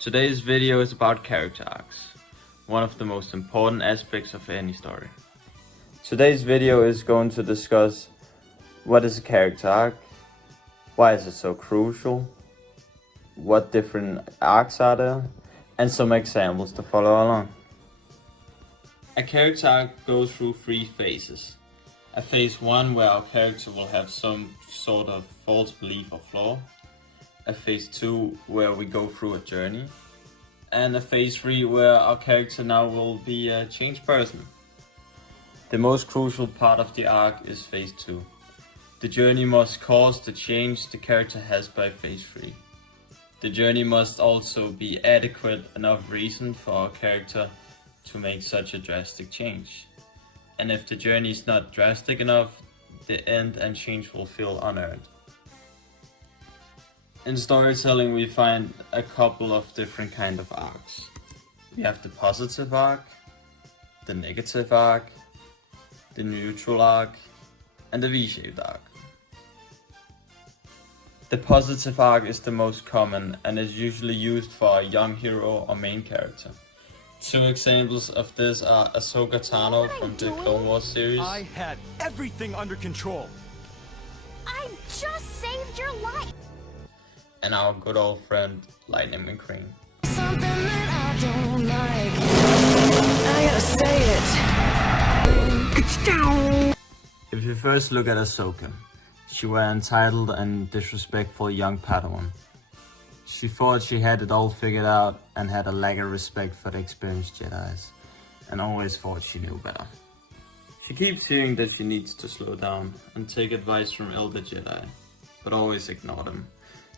Today's video is about character arcs, one of the most important aspects of any story. Today's video is going to discuss what is a character arc, why is it so crucial, what different arcs are there, and some examples to follow along. A character arc goes through 3 phases. A phase 1 where our character will have some sort of false belief or flaw. A phase 2 where we go through a journey. And a phase 3 where our character now will be a changed person. The most crucial part of the arc is phase 2. The journey must cause the change the character has by phase 3. The journey must also be adequate enough reason for our character to make such a drastic change. And if the journey is not drastic enough, the end and change will feel unearned. In storytelling, we find a couple of different kind of arcs. We have the positive arc, the negative arc, the neutral arc, and the V-shaped arc. The positive arc is the most common and is usually used for a young hero or main character. 2 examples of this are Ahsoka Tano from the Clone Wars series. I had everything under control. I just saved your life. And our good old friend Lightning McQueen. Something that I don't like. I gotta say it. If you first look at Ahsoka, she was an entitled and disrespectful young Padawan. She thought she had it all figured out and had a lack of respect for the experienced Jedis, and always thought she knew better. She keeps hearing that she needs to slow down and take advice from elder Jedi, but always ignore them.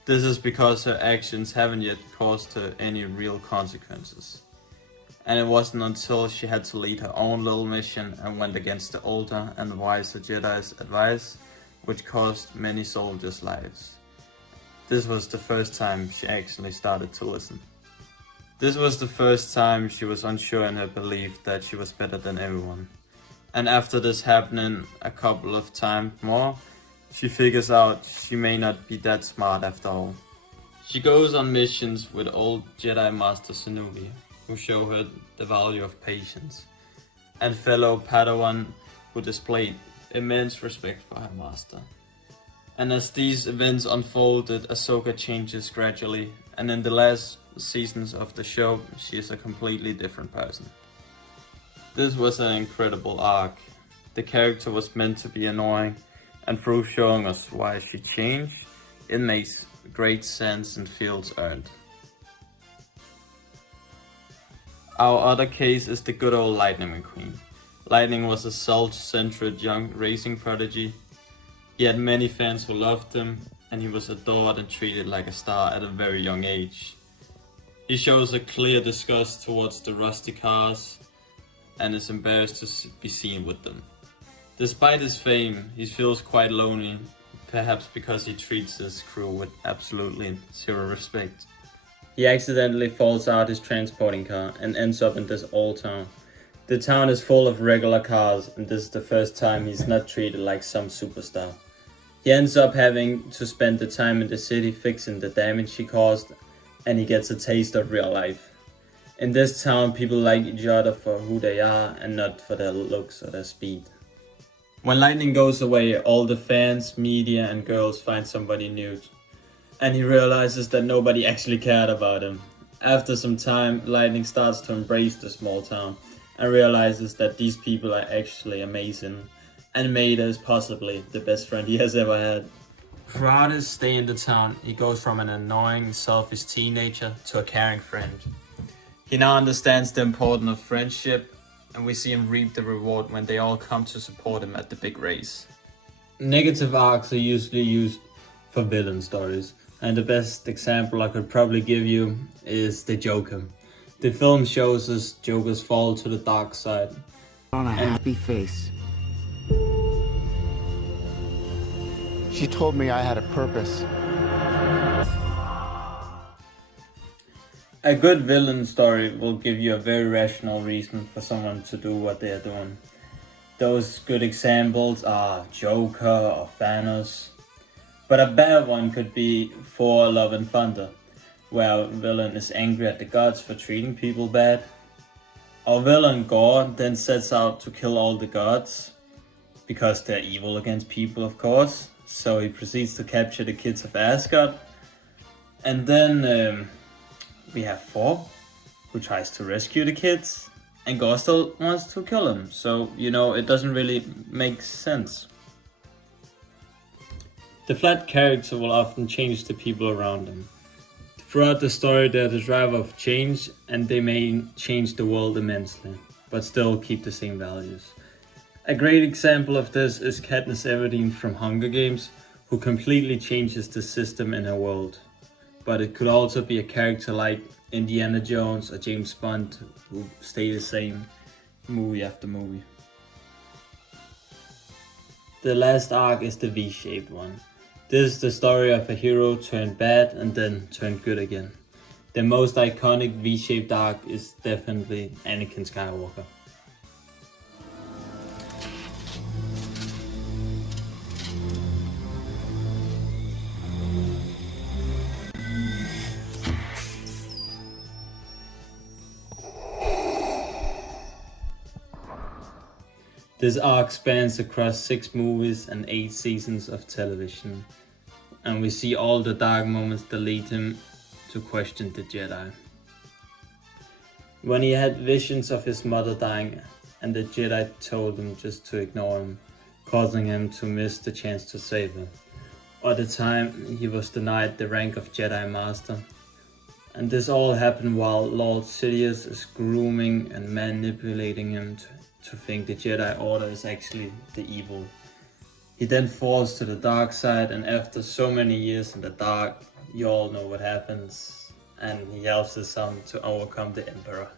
This is because her actions haven't yet caused her any real consequences. And it wasn't until she had to lead her own little mission and went against the older and wiser Jedi's advice, which cost many soldiers' lives. This was the first time she actually started to listen. This was the first time she was unsure in her belief that she was better than everyone. And after this happening a couple of times more, she figures out she may not be that smart after all. She goes on missions with old Jedi Master Kenobi, who show her the value of patience, and fellow Padawan who displayed immense respect for her master. And as these events unfolded, Ahsoka changes gradually, and in the last seasons of the show, she is a completely different person. This was an incredible arc. The character was meant to be annoying, and through showing us why she changed, it makes great sense and feels earned. Our other case is the good old Lightning McQueen. Lightning was a self-centered young racing prodigy. He had many fans who loved him, and he was adored and treated like a star at a very young age. He shows a clear disgust towards the rusty cars and is embarrassed to be seen with them. Despite his fame, he feels quite lonely, perhaps because he treats his crew with absolutely zero respect. He accidentally falls out his transporting car and ends up in this old town. The town is full of regular cars, and this is the first time he's not treated like some superstar. He ends up having to spend the time in the city fixing the damage he caused, and he gets a taste of real life. In this town, people like each other for who they are and not for their looks or their speed. When Lightning goes away, all the fans, media and girls find somebody new, and he realizes that nobody actually cared about him. After some time, Lightning starts to embrace the small town and realizes that these people are actually amazing, and Maida is possibly the best friend he has ever had. Throughout his stay in the town, he goes from an annoying, selfish teenager to a caring friend. He now understands the importance of friendship, and we see him reap the reward when they all come to support him at the big race. Negative arcs are usually used for villain stories, and the best example I could probably give you is the Joker. The film shows us Joker's fall to the dark side. On a happy face. She told me I had a purpose. A good villain story will give you a very rational reason for someone to do what they are doing. Those good examples are Joker or Thanos. But a bad one could be Thor: Love and Thunder. where villain is angry at the gods for treating people bad. Our villain Gore then sets out to kill all the gods, because they're evil against people, of course. So he proceeds to capture the kids of Asgard. And then we have Thor, who tries to rescue the kids, and Gore still wants to kill him. So, you know, it doesn't really make sense. The flat character will often change the people around him. Throughout the story, they're the driver of change, and they may change the world immensely, but still keep the same values. A great example of this is Katniss Everdeen from Hunger Games, who completely changes the system in her world. But it could also be a character like Indiana Jones or James Bond, who stay the same movie after movie. The last arc is the V-shaped one. This is the story of a hero turned bad and then turned good again. The most iconic V-shaped arc is definitely Anakin Skywalker. This arc spans across 6 movies and 8 seasons of television, and we see all the dark moments that lead him to question the Jedi. When he had visions of his mother dying, and the Jedi told him just to ignore him, causing him to miss the chance to save her. At the time, he was denied the rank of Jedi Master. And this all happened while Lord Sidious is grooming and manipulating him to think the Jedi Order is actually the evil. He then falls to the dark side, and after so many years in the dark, you all know what happens, and he helps his son to overcome the Emperor.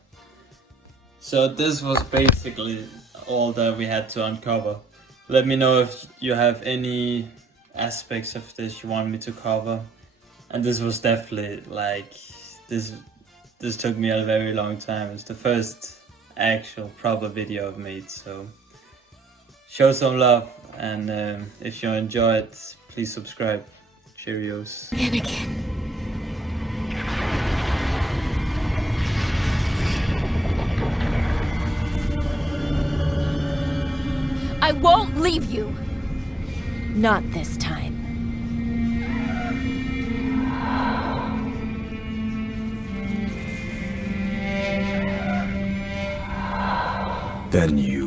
So this was basically all that we had to uncover. Let me know if you have any aspects of this you want me to cover. And this was definitely like, this took me a very long time. It's the first actual proper video I've made, so show some love, and if you enjoyed, please subscribe. Cheerios. Anakin. I won't leave you. Not this time. Then you